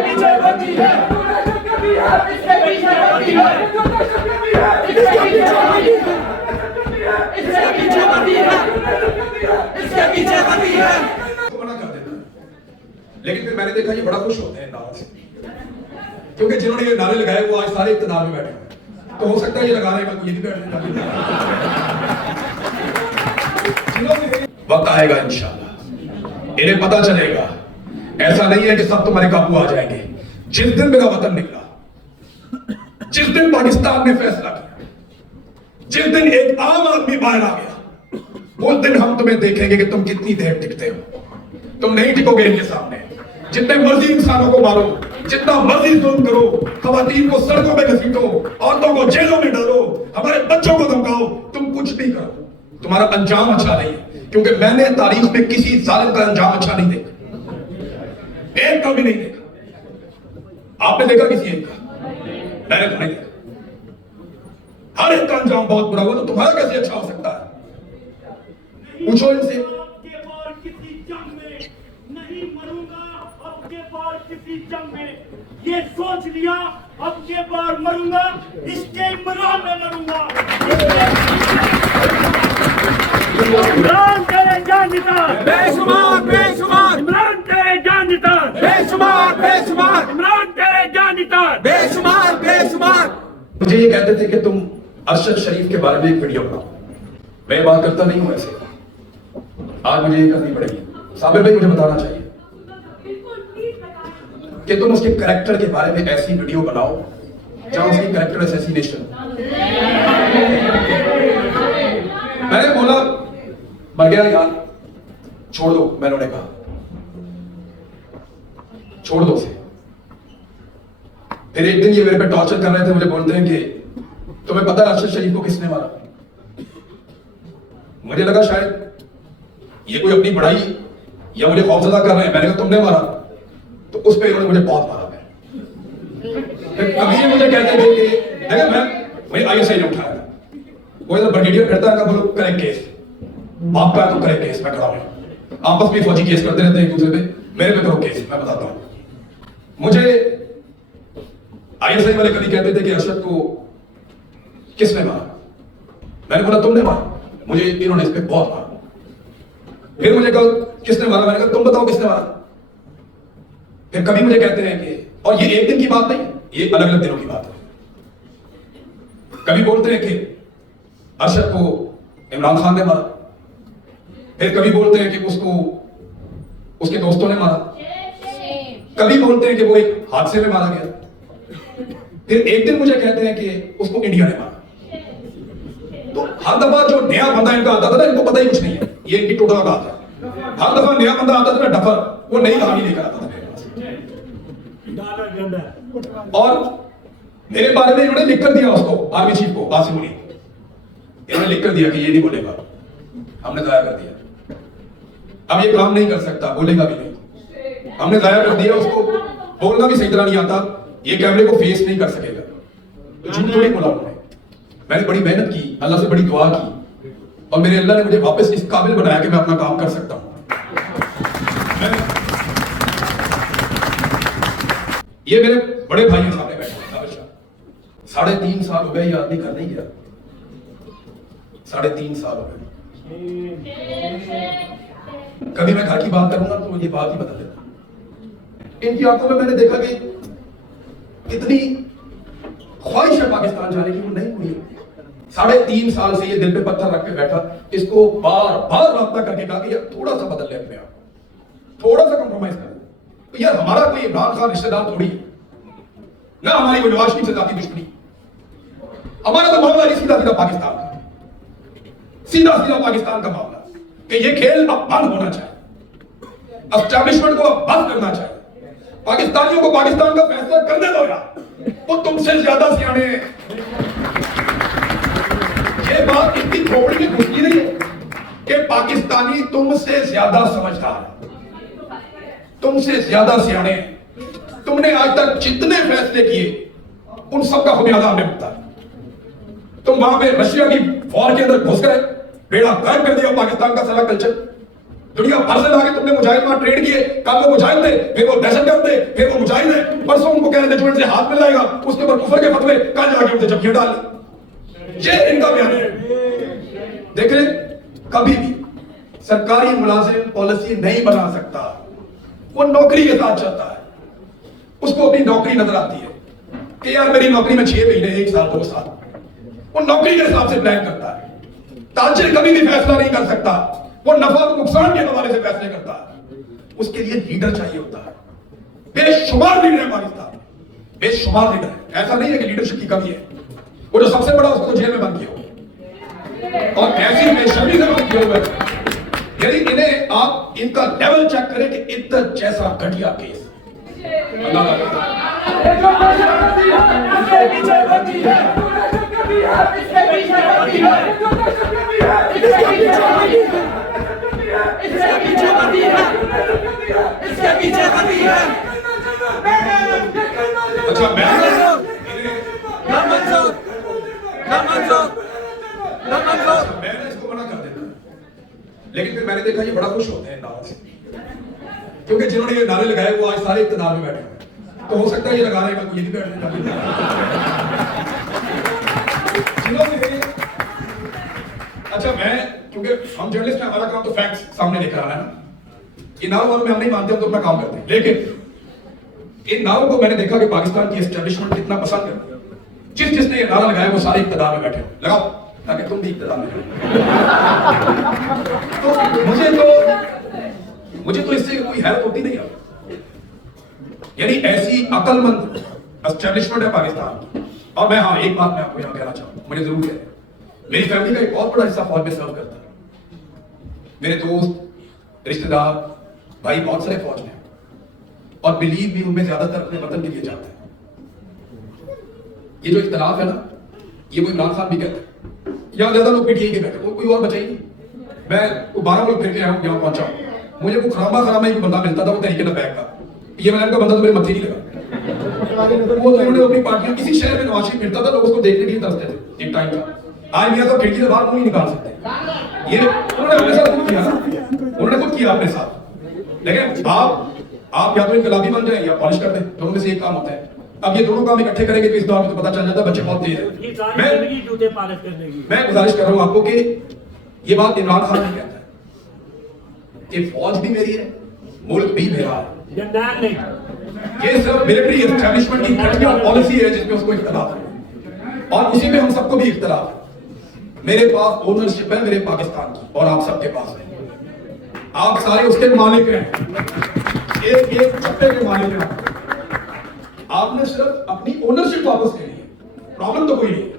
पीछे होती है, इसके पीछे होती है, इसके पीछे होती है, इसके पीछे होती है, इसके पीछे होती है। मना कर देता, लेकिन फिर मैंने देखा ये बड़ा खुश होते हैं नारों से, क्योंकि जिन्होंने ये नारे लगाए वो आज सारे इक़्तिदार में बैठे हैं। तो हो सकता है ये लगा रहे हैं, ये भी बैठ जाए। वक्त आएगा इंशाअल्लाह, इन्हें पता चलेगा ऐसा नहीं है कि सब तुम्हारे काबू आ जाएंगे। जिस दिन मेरा वतन निकला, जिस दिन पाकिस्तान ने फैसला किया, जिस दिन एक आम आदमी बाहर आ गया, उस दिन हम तुम्हें देखेंगे कि तुम कितनी देर टिकते हो। तुम नहीं टिकोगे इनके सामने। जितने मर्जी इंसानों को मारो, जितना मर्जी जुल्म करो, खवातीन को सड़कों पे घसीटो, औरतों को जेलों में डालो, हमारे बच्चों को धमकाओ, तुम कुछ भी करो, तुम्हारा अंजाम अच्छा नहीं है। क्योंकि मैंने तारीख में किसी जालिम का अंजाम अच्छा नहीं देखा, एक का भी नहीं देखा। आपने देखा किसी एक का? मैंने तो नहीं देखा। हर एक का अंजाम बहुत बुरा हुआ, तो तुम्हारा कैसे अच्छा हो सकता है? पूछो इनसे। किसी जंग में नहीं मरूंगा, अब के बार किसी जंग में ये सोच लिया, अब के बार मरूंगा इसके इमरान में मरूंगा। इमरान तेरे जान निसार, बेशुमार बेशुमार, इमरान तेरे जान निसार, बेशुमार बेशुमार, इमरान तेरे जान निसार, बेशुमार बेशुमार। मुझे ये कहते थे कि तुम अरशद शरीफ के बारे में एक वीडियो बनाओ। मैं ये बात करता नहीं हूं ऐसे, आज मुझे ये करनी पड़ेगी। साबिर भाई मुझे बताना चाहिए कि तुम उसके कैरेक्टर के बारे में ऐसी वीडियो बनाओ जहां उसकी कैरेक्टर असैसिनेशन। मैंने बोला मर गया यार, छोड़ दो। मैंने कहा छोड़ दो उसे। फिर एक दिन ये मेरे पे टॉर्चर कर रहे थे, मुझे बोलते हैं कि तुम्हें पता है अरशद शरीफ को किसने मारा? मुझे लगा शायद ये कोई अपनी बड़ाई या मुझे खौफजदा कर रहे हैं। मैंने कहा तुमने मारा, तो उस पे इन्होंने मुझे बहुत मारा। फिर कभी मुझे कहते थे कि देखो मैं ISI ने उठाया, वो इधर ब्रिगेडियर करता है, बोलो करेक्ट केस, बाप का तो करेक्ट केस, मैं खड़ा हूं। आपस में फौजी केस करते रहते हैं एक दूसरे पे, मेरे पे करो केस, मैं बताता हूं। मुझे ISI वाले कभी कहते थे कि अरशद को किसने मारा? मैंने बोला तुमने मारा। मुझे इन्होंने इस पे बहुत मारा। फिर मुझे कहा किसने मारा? मैंने कहा तुम बताओ किसने मारा। फिर कभी मुझे कहते हैं कि, और ये एक दिन की बात नहीं, ये अलग अलग दिनों की बात है। कभी बोलते हैं कि अरशद को इमरान खान ने मारा, फिर कभी बोलते हैं कि उसको उसके दोस्तों ने मारा, कभी बोलते हैं कि वो एक हादसे में मारा गया, फिर एक दिन मुझे कहते हैं कि उसको इंडिया ने मारा। तो हर दफा जो नया बंदा इनका आता था ना, इनको पता ही कुछ नहीं है, ये इनकी टोटल बात है। हर दफा नया बंदा आता था ना डफर, वो नई कहानी लेकर आता था मेरे पास। और मेरे बारे में इन्होंने लिख कर दिया उसको, आर्मी चीफ को, आसिम मुनीर, इन्होंने लिख कर दिया कि ये नहीं बोलेगा, हमने जाया कर दिया। अब ये काम नहीं कर सकता, बोलेगा भी नहीं, हमने जाया कर दिया उसको। बोलना भी सही तरह नहीं आता, ये कैमरे को फेस नहीं कर सकेगा, तो झूठ थोड़ी बोला उन्होंने। मैंने बड़ी मेहनत की, अल्लाह से बड़ी दुआ की, और मेरे अल्लाह ने मुझे वापस इस काबिल बनाया कि मैं अपना काम कर सकता हूं। ये मेरे बड़े भाई के सामने बैठे हैं, 3.5 साल हो गए ये आदमी घर नहीं गया, 3.5 साल हो गए। कभी मैं घर की बात करूंगा तो ये बात ही बदल देता। इनकी आंखों में मैंने देखा कि इतनी ख्वाहिश है पाकिस्तान जाने की, वो नहीं पूरी होती। 3.5 साल से ये दिल पे पत्थर रख के बैठा, इसको बार बार राब्ता करके कहा कि यार थोड़ा सा बदल ले अपने आप, थोड़ा सा कॉम्प्रोमाइज कर। तो यार हमारा कोई इमरान खान रिश्तेदार थोड़ी ना, हमारी कोई नवाज शरीफ से जाती दुश्मनी। हमारा तो मामला सीधा सीधा पाकिस्तान का, सीधा सीधा पाकिस्तान का मामला कि ये खेल अब बंद होना चाहिए, एस्टैब्लिशमेंट को अब बंद करना चाहिए, पाकिस्तानियों को पाकिस्तान का फैसला करने दो यार, वो तुमसे ज्यादा सियाने हैं। ये बात इतनी खोपड़ी में घुसती नहीं है कि पाकिस्तानी तुमसे ज्यादा समझदार है, तुमसे ज्यादा सियाने हैं। तुमने आज तक जितने फैसले किए उन सब का खुमियाजा हमने भुगता। तुम वहां पे रशिया की वॉर के अंदर घुस गए, बेड़ा गर्क कर दिया पाकिस्तान का सारा कल्चर। दुनिया भर से लाके तुमने मुजाहिद वहां ट्रेड किए, कल वो मुजाहिद थे, फिर वो दहशतगर्द थे, फिर वो मुजाहिद है, परसों उनको कह रहे थे से हाथ मिलाएगा, उसके ऊपर कुफर के फतवे, कल जाके उनसे जब्बियां डाल। ये इनका बयान है। देखें, कभी भी सरकारी मुलाजिम पॉलिसी नहीं बना सकता। वो नौकरी के साथ चलता है, उसको अपनी नौकरी नजर आती है कि यार मेरी नौकरी में 6 महीने, 1 साल, 2 साल, वो नौकरी के हिसाब से प्लान करता है। ताजिर कभी भी फैसला नहीं कर सकता, वो नफा और नुकसान के हवाले से फैसले करता है। उसके लिए लीडर चाहिए होता है। बेशुमार लीडर है पाकिस्तान, बेशुमार लीडर है। ऐसा नहीं है कि लीडरशिप की कमी है। वो जो सबसे बड़ा, उसको तो जेल में बंद किया और ऐसी बेशर्मी से बंद किया हुआ है। यदि इन्हें आप इनका लेवल चेक करें कि इद्दत जैसा घटिया केस अच्छा, मैंने इसको मना कर देता, लेकिन फिर मैंने देखा ये बड़ा खुश होते हैं नारों से, क्योंकि जिन्होंने ये नारे लगाए वो आज सारे इक़्तिदार में बैठे हैं। तो हो सकता है ये लगा रहेगा, ये भी बैठ जिन्होंने। अच्छा, मैं, क्योंकि हम जर्नलिस्ट हैं, हमारा काम तो फैक्ट्स सामने लेकर आना है ना। इन नारों में हम नहीं मानते, हम तो अपना काम करते हैं, लेकिन इन नारों को मैंने देखा कि पाकिस्तान की एस्टेब्लिशमेंट कितना पसंद करती है। जिसने ये नारा लगाया वो सारे इक़्तिदार में बैठे हो, लगाओ ताकि तुम भी इक़्तिदार में तो मुझे तो इससे कोई हैरत होती नहीं है। यानी ऐसी अकलमंद एस्टेब्लिशमेंट है पाकिस्तान की। और मैं, हाँ, एक बात मैं आपको यहां कहना चाहूंगा, मुझे जरूर है, मेरी फैमिली का एक बहुत बड़ा हिस्सा फौज में सर्व करता है। मेरे दोस्त, रिश्तेदार, भाई बहुत सारे फौज में, और बिलीव भी उनमें ज्यादातर अपने वतन के लिए जाते हैं। ये जो इख्तलाफ है ना, ये वो इमरान खान भी कहते हैं, यहाँ ज्यादा लोग पीटीआई के बैठे, कोई और बचा ही नहीं। मैं 12 मुल्क फिर के आया हूँ, यहाँ पहुंचा हूँ, मुझे कोई खरामा एक बंदा मिलता था, वो तरीके ना बैग का, ये मैंने का बंदा तो मेरे मत्थे नहीं लगा। वो उन्होंने अपनी पार्टियों, किसी शहर में नवाज शरीफ फिरता था, लोग उसको देखने के लिए तरसते थे एक टाइम का। आज मियां तो खिड़की से बाहर मुंह नहीं निकाल सकते। ये उन्होंने अपने साथ खुद किया, उन्होंने खुद किया अपने साथ। लेकिन आप या तो इनकलाबी बन जाए या पॉलिश कर दें, दोनों में से एक काम होता है। अब ये दोनों काम इकट्ठे करेंगे तो इस दौर में तो पता चल जाता है बच्चे बहुत तेज हैं। मैं गुजारिश कर रहा हूं आपको कि ये बात इमरान खान नहीं कहता है कि फौज भी मेरी है, मुल्क भी मेरा है। ये सिर्फ मिलिट्री एस्टेब्लिशमेंट की घटिया पॉलिसी है जिसमें उसको इख्तिलाफ है, और उसी में हम सबको भी इख्तिलाफ है। मेरे पास ओनरशिप है मेरे पाकिस्तान की, और आप सबके पास है। आप सारे उसके मालिक हैं, एक चप्पे के मालिक हैं। आपने सिर्फ अपनी ओनरशिप वापस करनी है, प्रॉब्लम तो कोई नहीं।